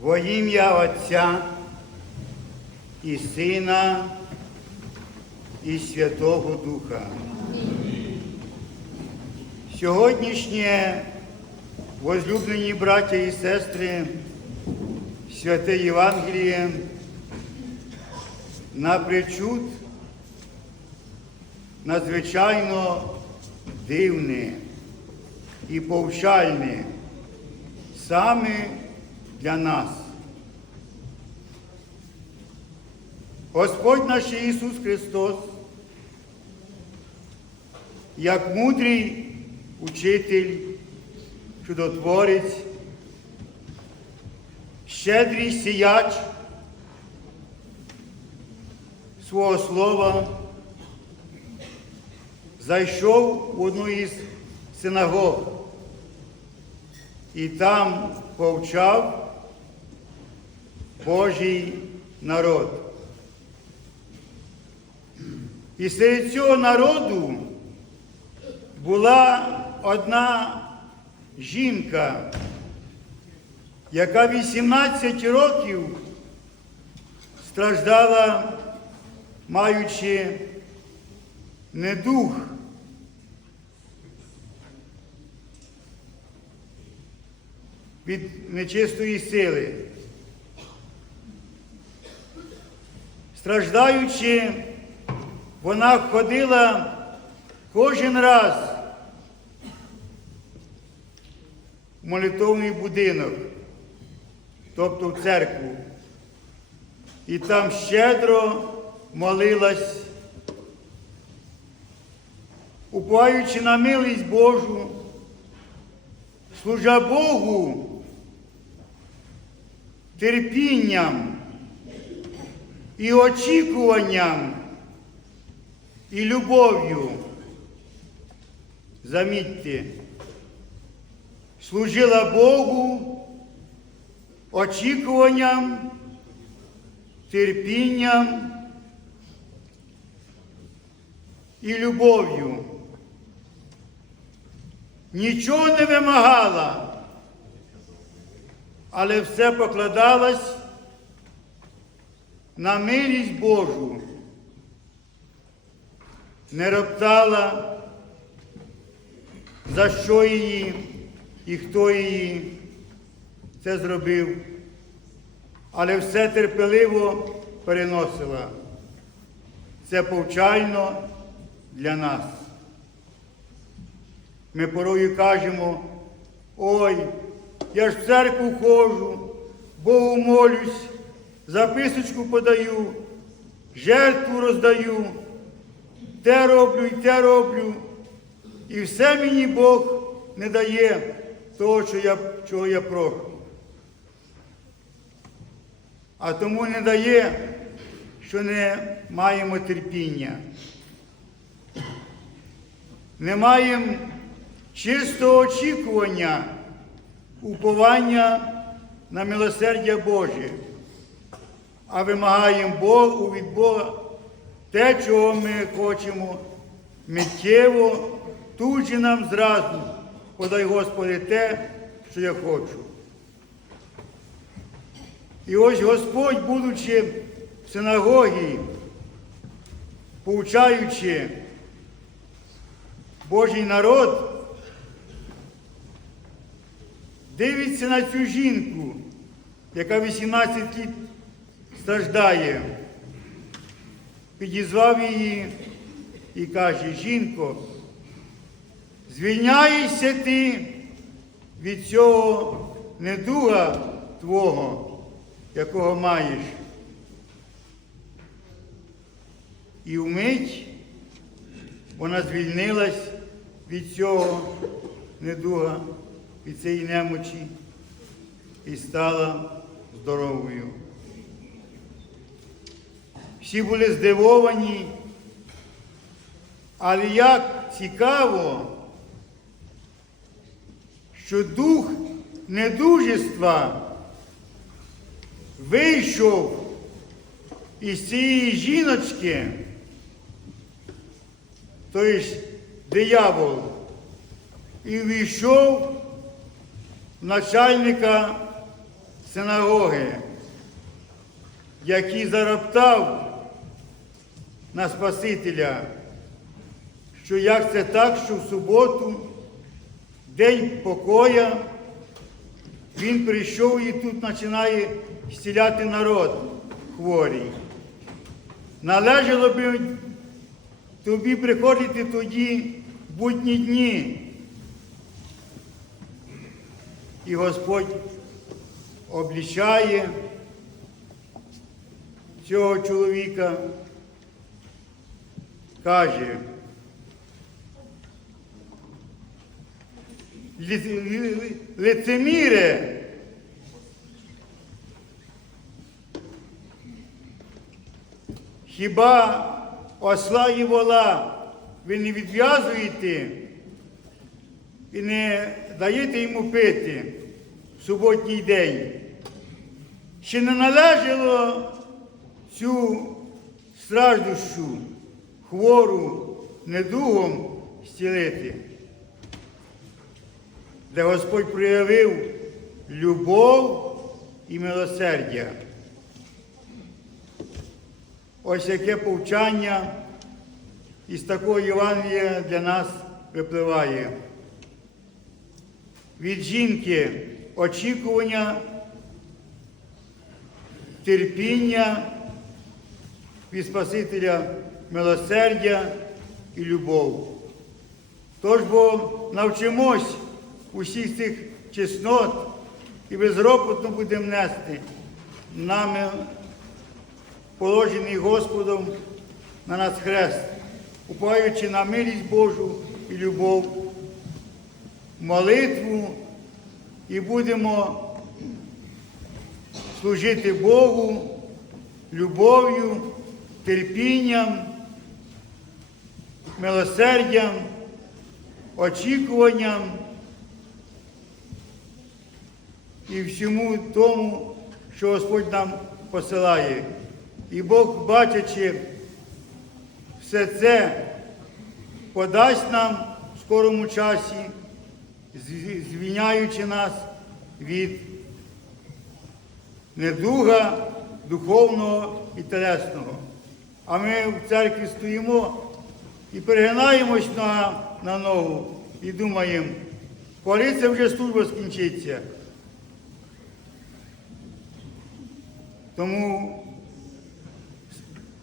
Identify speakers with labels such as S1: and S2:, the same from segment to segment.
S1: Во ім'я Отця і Сина і Святого Духа. Сьогоднішнє, возлюблені браття і сестри, святе Євангеліє напричуд надзвичайно дивне і повчальне саме для нас. Господь наш Ісус Христос, як мудрий учитель, чудотворець, щедрий сіяч свого слова, зайшов в одну із синагог і там повчав Божий народ. І серед цього народу була одна жінка, яка 18 років страждала, маючи недух. Від нечистої сили. Страждаючи, вона ходила кожен раз в молитовний будинок, тобто в церкву, і там щедро молилась, уповаючи на милість Божу, служа Богу терпінням і очікуванням і любов'ю. Замітьте, служила Богу очікуванням, терпінням і любов'ю. Нічого не вимагала, але все покладалось на милість Божу, не роптала, за що її і хто її це зробив, але все терпеливо переносила. Це повчально для нас. Ми порою кажемо, ой, я ж в церкву ходжу, Богу молюсь, записочку подаю, жертву роздаю, те роблю і те роблю. І все мені Бог не дає того, що я, чого я прошу. А тому не дає, що не маємо терпіння. Не маємо чистого очікування, уповання на милосердя Боже, а вимагаємо Богу від Бога те, чого ми хочемо миттєво, тут же нам зразу, подай Господи, те, що я хочу. І ось Господь, будучи в синагогі, повчаючи Божий народ, дивиться на цю жінку, яка 18 літ страждає, підізвав її і каже, жінко, звільняєшся ти від цього недуга твого, якого маєш. І вмить вона звільнилась від цього недуга, від цієї немочі і стала здоровою. Всі були здивовані, але як цікаво, що дух недужества вийшов із цієї жіночки, тобто диявол, і війшов начальника синагоги, який зароптав на Спасителя, що як це так, що в суботу, день покоя, він прийшов і тут починає зціляти народ хворий. Належало би тобі приходити тоді в будні дні. І Господь облічає цього чоловіка, каже, «Лі- лі- лі- лицеміре, хіба осла і вола ви не відв'язуєте і не даєте йому пити в суботній день? Чи не належало цю страждущу, хвору, недугом зцілити? де Господь проявив любов і милосердя. Ось яке повчання із такого Євангелія для нас випливає. Від жінки очікування, терпіння від Спасителя милосердя і любов. Тож бо навчимось усіх цих чеснот і безропотно будемо нести нами положений Господом на нас хрест, упаючи на милість Божу і любов, молитву і будемо служити Богу любов'ю, терпінням, милосердям, очікуванням і всьому тому, що Господь нам посилає. І Бог, бачачи все це, подасть нам в скорому часі, зв- звільняючи нас від недуга духовного і телесного. А ми в церкві стоїмо і перегинаємось на, на ногу і думаємо, коли це вже служба скінчиться. Тому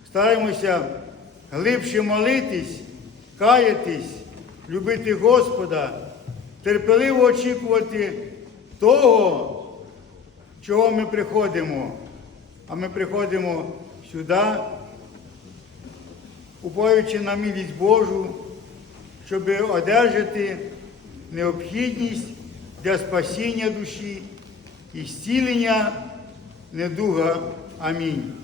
S1: стараємося глибше молитись, каятись, любити Господа, терпеливо очікувати того, чого ми приходимо. А ми приходимо сюди, уповуючи на милість Божу, щоб одержати необхідність для спасіння душі і зцілення недуга. Амінь.